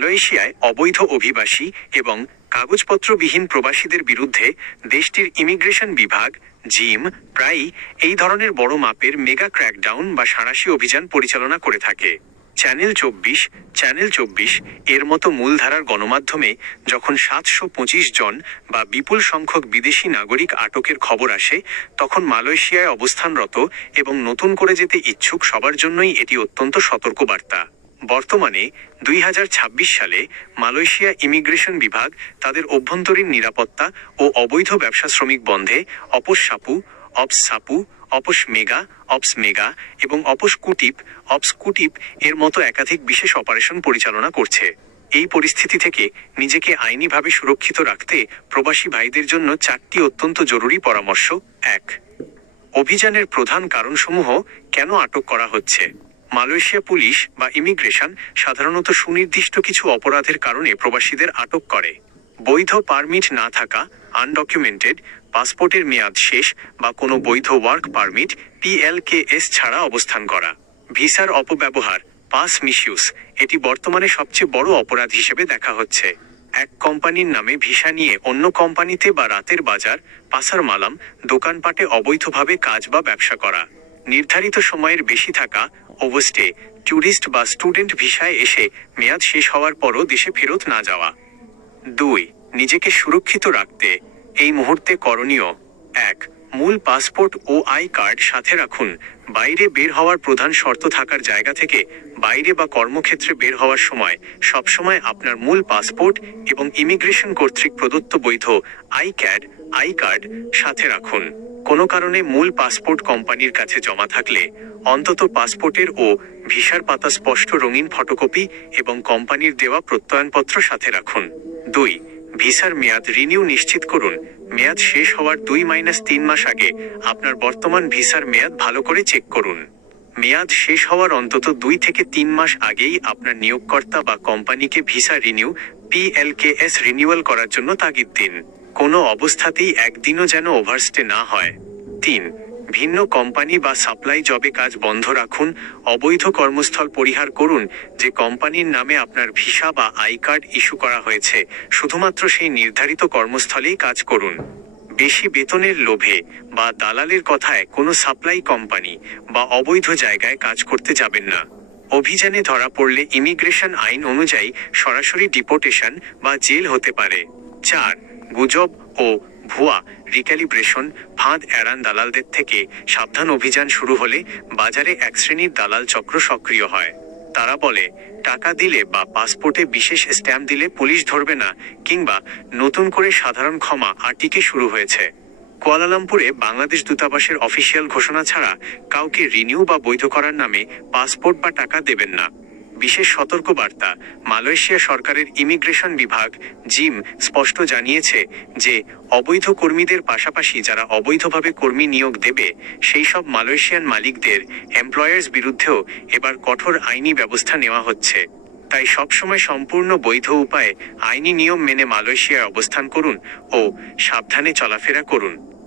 মালয়েশিয়ায় অবৈধ অভিবাসী এবং কাগজপত্রবিহীন প্রবাসীদের বিরুদ্ধে দেশটির ইমিগ্রেশন বিভাগ জিম প্রায়ই এই ধরনের বড় মাপের মেগা ক্র্যাকডাউন বা সাঁড়াশি অভিযান পরিচালনা করে থাকে। চ্যানেল ২৪ এর মতো মূলধারার গণমাধ্যমে যখন ৭২৫ জন বা বিপুল সংখ্যক বিদেশি নাগরিক আটকের খবর আসে, তখন মালয়েশিয়ায় অবস্থানরত এবং নতুন করে যেতে ইচ্ছুক সবার জন্যই এটি অত্যন্ত সতর্কবার্তা। বর্তমানে ২০২৬ সালে মালয়েশিয়া ইমিগ্রেশন বিভাগ তাদের অভ্যন্তরীণ নিরাপত্তা ও অবৈধ ব্যবসা শ্রমিক বন্ধে অপস সাপু, অপস মেগা এবং অপস কুটিপ এর মতো একাধিক বিশেষ অপারেশন পরিচালনা করছে। এই পরিস্থিতি থেকে নিজেকে আইনিভাবে সুরক্ষিত রাখতে প্রবাসী ভাইদের জন্য ৪টি অত্যন্ত জরুরি পরামর্শ। ১. অভিযানের প্রধান কারণসমূহ কেন আটক করা হচ্ছে। মালয়েশিয়া পুলিশ বা ইমিগ্রেশন সাধারণত সুনির্দিষ্ট কিছু অপরাধের কারণে প্রবাসীদের আটক করে। বৈধ পারমিট না থাকা, আনডকুমেন্টেড, পাসপোর্টের মেয়াদ শেষ বা কোনো বৈধ ওয়ার্ক পারমিট PLKS ছাড়া অবস্থান করা। ভিসার অপব্যবহার, পাস মিসইউজ, এটি বর্তমানে সবচেয়ে বড় অপরাধ হিসেবে দেখা হচ্ছে। এক কোম্পানির নামে ভিসা নিয়ে অন্য কোম্পানিতে বা রাতের বাজার, পাসার মালাম, দোকানপাটে অবৈধভাবে কাজ বা ব্যবসা করা। নির্ধারিত সময়ের বেশি থাকা, ওভারস্টে, ট্যুরিস্ট বা স্টুডেন্ট ভিসায় এসে মেয়াদ শেষ হওয়ার পরও দেশে ফেরত না যাওয়া। ২. নিজেকে সুরক্ষিত রাখতে এই মুহূর্তে করণীয়। ১. মূল পাসপোর্ট ও আই কার্ড সাথে রাখুন। বাইরে বের হওয়ার প্রধান শর্ত থাকার জায়গা থেকে বাইরে বা কর্মক্ষেত্রে বের হওয়ার সময় সবসময় আপনার মূল পাসপোর্ট এবং ইমিগ্রেশন কর্তৃক প্রদত্ত বৈধ আই কার্ড সাথে রাখুন। কোনো কারণে মূল পাসপোর্ট কোম্পানির কাছে জমা থাকলে অন্তত পাসপোর্টের ও ভিসার পাতা স্পষ্ট রঙিন ফটোকপি এবং কোম্পানির দেওয়া প্রত্যয়নপত্র সাথে রাখুন। ২. ভিসার মেয়াদ রিনিউ নিশ্চিত করুন। মেয়াদ শেষ হওয়ার ২-৩ মাস আগে আপনার বর্তমান ভিসার মেয়াদ ভালো করে চেক করুন। মেয়াদ শেষ হওয়ার অন্তত ২ থেকে ৩ মাস আগেই আপনার নিয়োগকর্তা বা কোম্পানিকে ভিসা রিনিউ PLKS রিনিউয়াল করার জন্য তাগিদ দিন। কোনো অবস্থাতেই একদিনও যেন ওভারস্টে না হয়। ৩. ভিন্ন কোম্পানি বা সাপ্লাই জবে কাজ বন্ধ রাখুন। অবৈধ কর্মস্থল পরিহার করুন। যে কোম্পানির নামে আপনার ভিসা বা আই কার্ড ইস্যু করা হয়েছে, শুধুমাত্র সেই নির্ধারিত কর্মস্থলেই কাজ করুন। বেশি বেতনের লোভে বা দালালের কথায় কোনো সাপ্লাই কোম্পানি বা অবৈধ জায়গায় কাজ করতে যাবেন না। অভিযানে ধরা পড়লে ইমিগ্রেশন আইন অনুযায়ী সরাসরি ডিপোর্টেশন বা জেল হতে পারে। ৪. গুজব ও ভুয়া রিক্যালিব্রেশন ফাঁদ এড়ান। দালালদের থেকে সাবধান। অভিযান শুরু হলে বাজারে এক শ্রেণীর দালাল চক্র সক্রিয় হয়। তারা বলে, টাকা দিলে বা পাসপোর্টে বিশেষ স্ট্যাম্প দিলে পুলিশ ধরবে না, কিংবা নতুন করে সাধারণ ক্ষমা আরটিকে শুরু হয়েছে। কুয়ালালামপুরে বাংলাদেশ দূতাবাসের অফিসিয়াল ঘোষণা ছাড়া কাউকে রিনিউ বা বৈধ করার নামে পাসপোর্ট বা টাকা দেবেন না। বিশেষ সতর্কবার্তা, মালয়েশিয়া সরকারের ইমিগ্রেশন বিভাগ জিম স্পষ্ট জানিয়েছে যে অবৈধ কর্মীদের পাশাপাশি যারা অবৈধভাবে কর্মী নিয়োগ দেবে সেই সব মালয়েশিয়ান মালিকদের এমপ্লয়ার্স বিরুদ্ধেও এবার কঠোর আইনি ব্যবস্থা নেওয়া হচ্ছে। তাই সবসময় সম্পূর্ণ বৈধ উপায়ে আইনি নিয়ম মেনে মালয়েশিয়ায় অবস্থান করুন ও সাবধানে চলাফেরা করুন।